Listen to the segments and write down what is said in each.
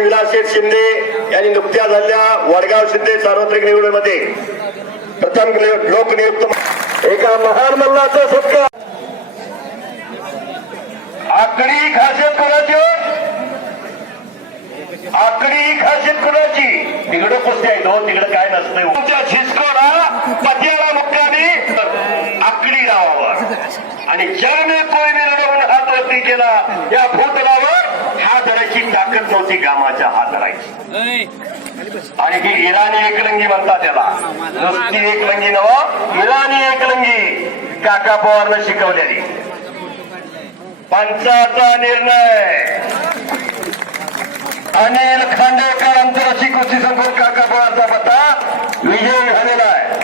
विलासशेठ शिंदे यांनी नुकत्या झालेल्या वडगाव शिंदे सार्वत्रिक निवडणुकीमध्ये प्रथम लोकनियुक्त एका महान मल्लाचा सत्कार. आकडी खासियत कोणाची? हो? आकडी खासियत कोणाची? तिकडं कुस्ती आहे दोन तिकडं काय नसतंय. तुमच्या झिस्कोला पतियाला मुक्कामी आकडी नावावर. आणि ज्याने कोयने लढवून हात वरती केला या भूतलावर हात धरायची ताकद नव्हती गामाच्या हात धरायची आणि ही इराणी एकलंगी म्हणतात त्याला. नुसती एकलंगी नव इराणी एकलंगी काका पवारनं शिकवलेली. पंचाचा निर्णय. अनिल खांडेकर आंतरराष्ट्रीय कुस्ती संकुल काका पवारचा पत्ता विजय झालेला आहे.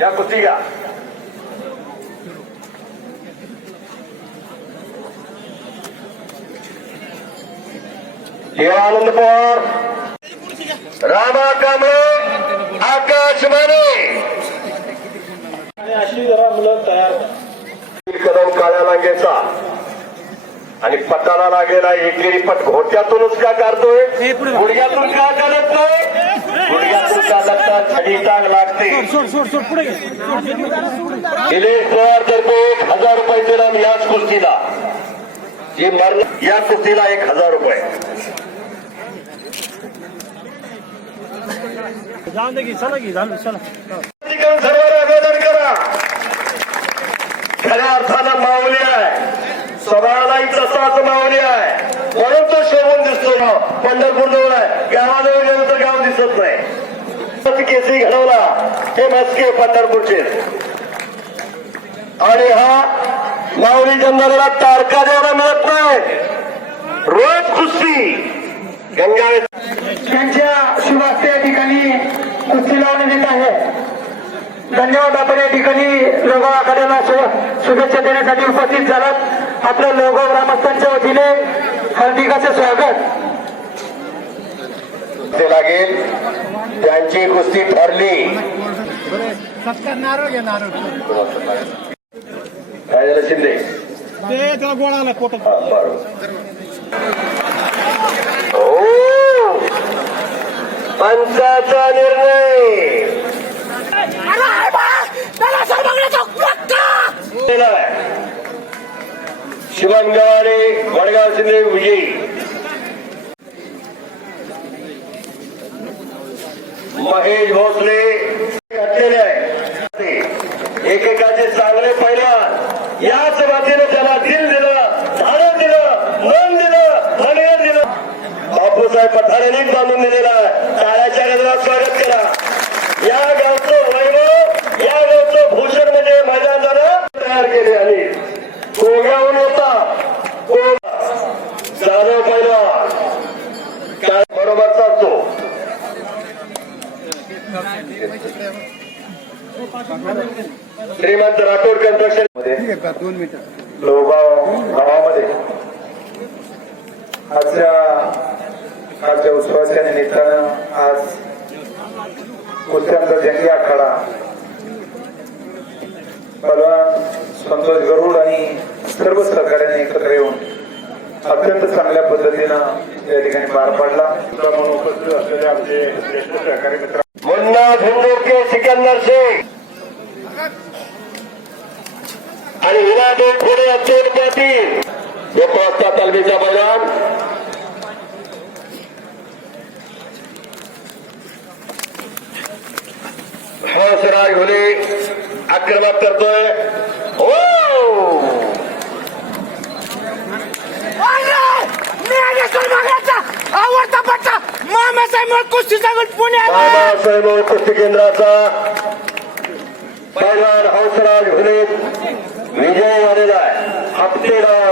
या कुस्ती घ्या. देवानंद पवार. रामा कांबळे आकाश माने आणि अशी जरा मुलं तयार कदम काळ्या लांगेचा. आणि पटाला लागलेला एकेरी पट घोट्यातूनच का काढतोय? गुडघ्यातून का काढत नाही गुडघ्यातून काढता छडी टांग लागते. निलेश पवार तर्फे एक हजार रुपये दिला याच कुस्तीला. जी मरण या कुस्तीला एक हजार रुपये. जाऊन दे की चला की झालं चला. सर्वांना अभिवादन करा. खऱ्या अर्थानं माऊली आहे. स्वभावालाही तसाच माऊली आहे. म्हणून तो शोभून दिसतो ना. पंढरपूर जवळ आहे. गावाजवळ गेलं तर गाव दिसत नाही. केसरी घडवला. हे मस्के पंढरपूरचे. आणि हा माऊली जंगलाला तारका द्यायला मिळत नाही. रोज कुस्ती. गंगा त्यांच्या शुभास्ते या ठिकाणी कुस्ती लावण्यात येत आहे. धन्यवाद आपण या ठिकाणी लोगो आखाड्याला शुभेच्छा देण्यासाठी उपस्थित झालात. आपल्या लोगो ग्रामस्थांच्या वतीने हार्दिक असे स्वागत. ते लागेल. त्यांची कुस्ती ठरली. काय झालं शिंदे? ते त्याला गोळा आला हा, बरोबर हो. पंचाचा निर्णय. शिवम गवाडे वडगाव शिंदे विजयी. महेश भोसले आहे एकेकाचे चांगले पैलवान. याच वाटेने त्याला दिल दिलं धारण दिलं मन दिलं धनेर दिलं. बापूसाहेब पठारेनेच बांधून दिलेला आहे. स्वागत करा. या गावचं वैभव या गावचं भूषण म्हणजे झालं तयार केले आणि कोगावून होता. जाधव पैलवान काय बरोबरचा असतो श्रीमंत राठोड कन्स्ट्रक्शनमध्ये. लोहगाव गावामध्ये. आजच्या आजच्या उत्सवाच्या निमित्तानं आज कुस्त्यांचा जंगी आखाडा? बलवान संतोष गरुड आणि सर्व सहकार्याने एकत्र येऊन अत्यंत चांगल्या पद्धतीनं या ठिकाणी पार पाडला. म्हणून उपस्थित असलेले आमचे ज्येष्ठ सहकारी मित्र मुन्ना भिंदोरके सिकंदर सिंग आणि विनादे थोडे अब्दुल पाटील लोक वाजता तालमीचा मैदान. हंसराज घोले आक्रमक करतोय. हो! आवडता पट्टा मामासाहेब कुस्ती सांगून पुण्याला. बाबासाहेब कुस्ती केंद्राचा पैलवान हंसराज घुले विजय झालेला आहे. हप्तेगाव